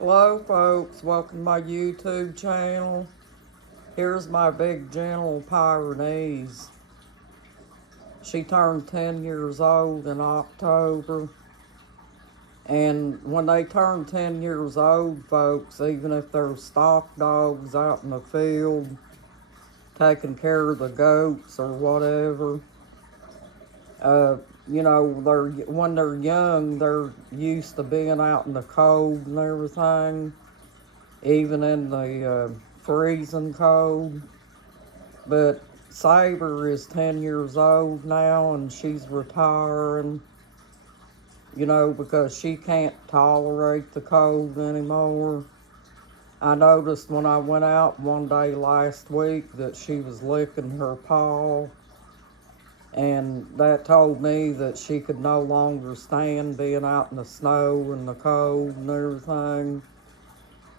Hello, folks. Welcome to my YouTube channel. Here's my big gentle Pyrenees. She turned 10 years old in October. And when they turn 10 years old, folks, even if they're stock dogs out in the field, taking care of the goats or whatever, uh, when they're young, they're used to being out in the cold and everything, even in the freezing cold. But Saber is 10 years old now and she's retiring, because she can't tolerate the cold anymore. I noticed when I went out one day last week that she was licking her paw, and that told me that she could no longer stand being out in the snow and the cold and everything.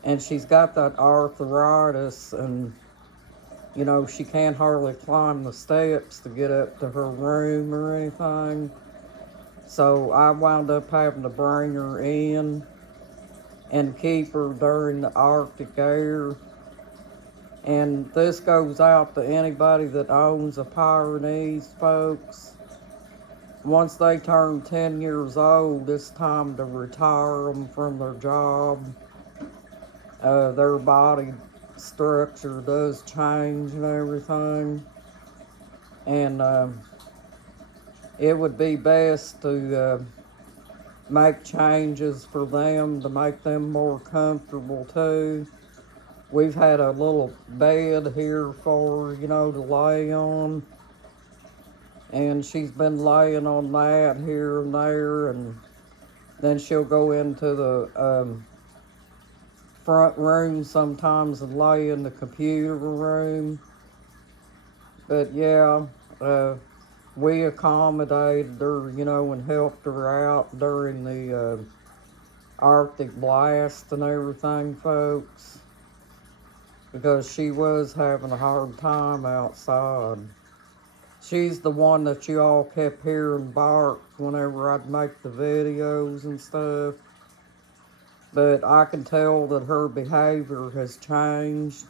And she's got that arthritis, and she can't hardly climb the steps to get up to her room or anything. So I wound up having to bring her in and keep her during the Arctic air. And this goes out to anybody that owns a Pyrenees, folks. Once they turn 10 years old, it's time to retire them from their job. Their body structure does change and everything. And it would be best to make changes for them to make them more comfortable too. We've had a little bed here for her, to lay on. And she's been laying on that here and there. And then she'll go into the front room sometimes and lay in the computer room. But yeah, we accommodated her, and helped her out during the Arctic blast and everything, folks, because she was having a hard time outside. She's the one that you all kept hearing bark whenever I'd make the videos and stuff. But I can tell that her behavior has changed.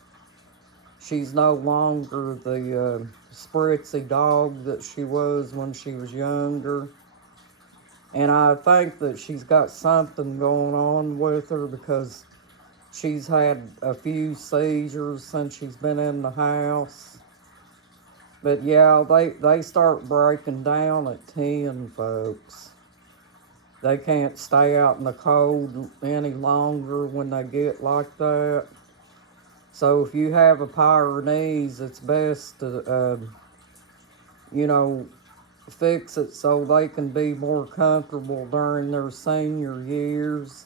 She's no longer the spritzy dog that she was when she was younger. And I think that she's got something going on with her because she's had a few seizures since she's been in the house. But yeah, they start breaking down at 10, folks. They can't stay out in the cold any longer when they get like that. So if you have a Pyrenees, it's best to, fix it so they can be more comfortable during their senior years.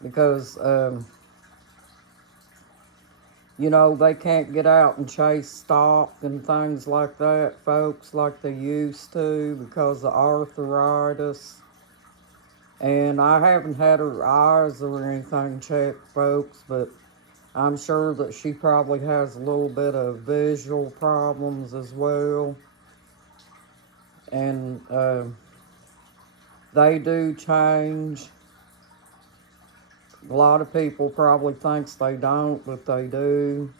Because, they can't get out and chase stock and things like that, folks, like they used to because of arthritis. And I haven't had her eyes or anything checked, folks, but I'm sure that she probably has a little bit of visual problems as well. And they do change. A lot of people probably thinks they don't, but they do.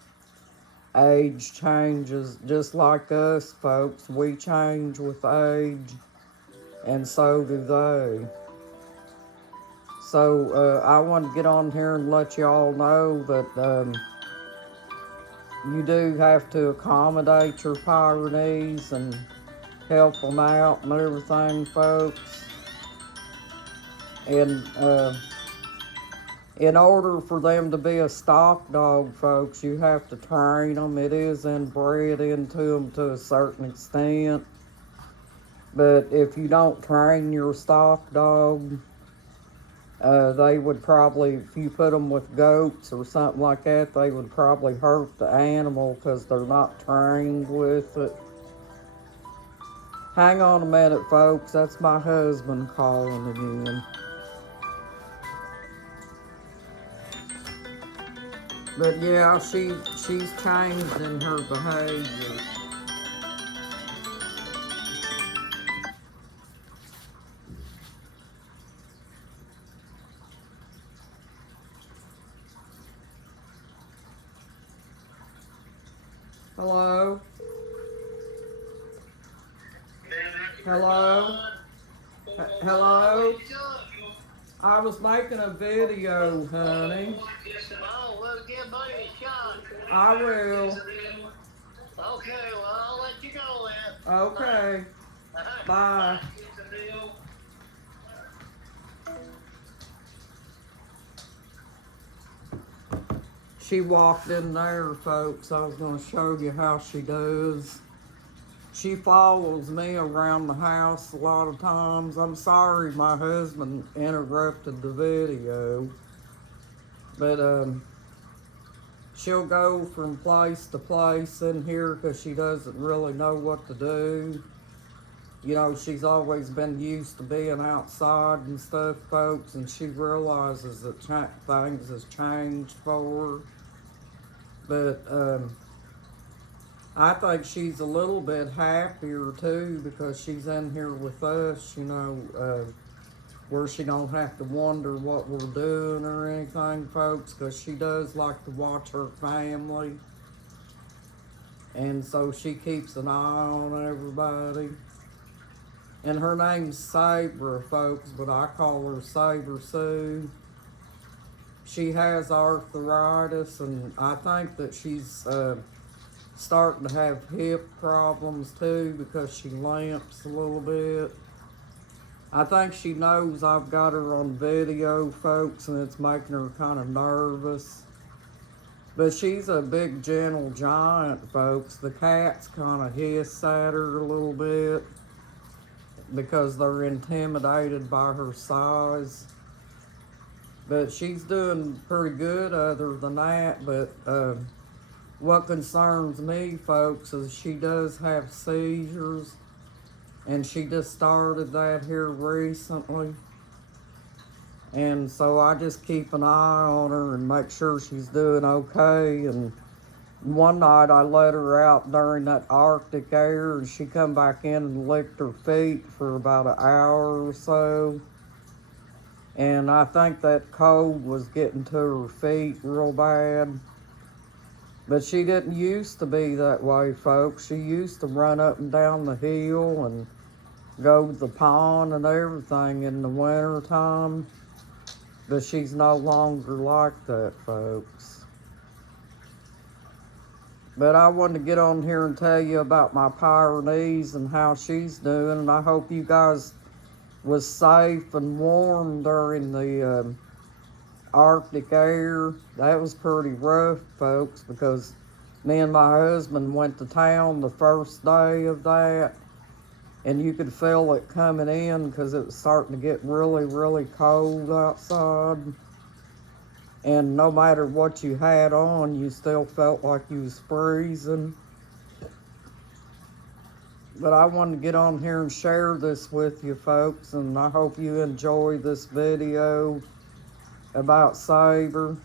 Age changes just like us, folks. We change with age, and so do they. So I want to get on here and let y'all know that you do have to accommodate your Pyrenees and help them out and everything, folks. And in order for them to be a stock dog, folks, you have to train them. It is inbred into them to a certain extent. But if you don't train your stock dog, they would probably, if you put them with goats or something like that, they would probably hurt the animal because they're not trained with it. Hang on a minute, folks. That's my husband calling again. But yeah, she's changed in her behavior. Hello? Hello? Hello? I was making a video, honey. Oh, well, give Buddy a shot. I will. Okay, well, I'll let you go then. Okay. Bye. She walked in there, folks. I was going to show you how she does. She follows me around the house a lot of times. I'm sorry my husband interrupted the video. But she'll go from place to place in here because she doesn't really know what to do. You know, she's always been used to being outside and stuff, folks, and she realizes that things has changed for her. But I think she's a little bit happier too because she's in here with us, you know, where she don't have to wonder what we're doing or anything, folks, because she does like to watch her family. And so she keeps an eye on everybody. And her name's Sabera, folks, but I call her Saber Sue. She has arthritis, and I think that she's starting to have hip problems too because she limps a little bit. I think she knows I've got her on video, folks, and it's making her kind of nervous. But she's a big, gentle giant, folks. The cats kind of hiss at her a little bit because they're intimidated by her size. But she's doing pretty good other than that. But what concerns me, folks, is she does have seizures. And she just started that here recently. And so I just keep an eye on her and make sure she's doing okay. And one night I let her out during that Arctic air, and she come back in and licked her feet for about an hour or so. And I think that cold was getting to her feet real bad. But she didn't used to be that way, folks. She used to run up and down the hill and go to the pond and everything in the winter time. But she's no longer like that, folks. But I wanted to get on here and tell you about my Pyrenees and how she's doing. And I hope you guys was safe and warm during the Arctic air. That was pretty rough, folks, because me and my husband went to town the first day of that. And you could feel it coming in because it was starting to get really, really cold outside. And no matter what you had on, you still felt like you was freezing. But I wanted to get on here and share this with you folks, and I hope you enjoy this video about Saber.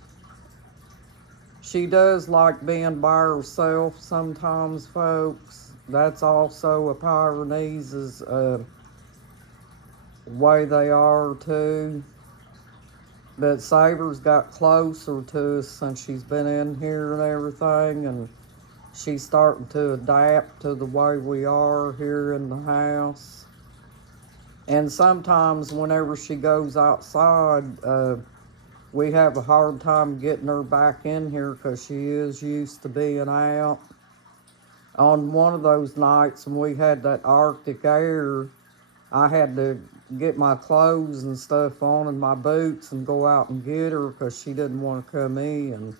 She does like being by herself sometimes, folks. That's also a Pyrenees' way they are too. But Saber's got closer to us since she's been in here and everything, and she's starting to adapt to the way we are here in the house. And sometimes whenever she goes outside, we have a hard time getting her back in here because she is used to being out. On one of those nights when we had that Arctic air, I had to get my clothes and stuff on and my boots and go out and get her because she didn't want to come in.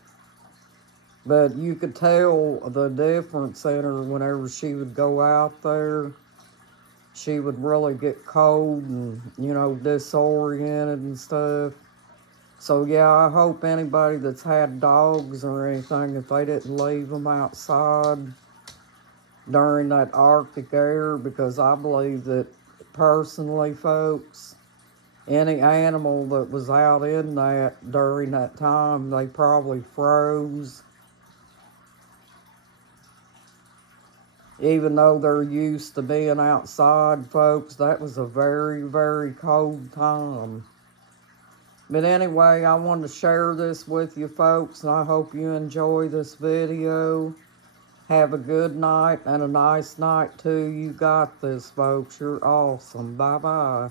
But you could tell the difference in her whenever she would go out there. She would really get cold and, you know, disoriented and stuff. So yeah, I hope anybody that's had dogs or anything, if they didn't leave them outside during that Arctic air, because I believe that personally, folks, any animal that was out in that during that time, they probably froze. Even though they're used to being outside, folks, that was a very, very cold time. But anyway, I wanted to share this with you folks, and I hope you enjoy this video. Have a good night and a nice night too. You got this, folks. You're awesome. Bye bye.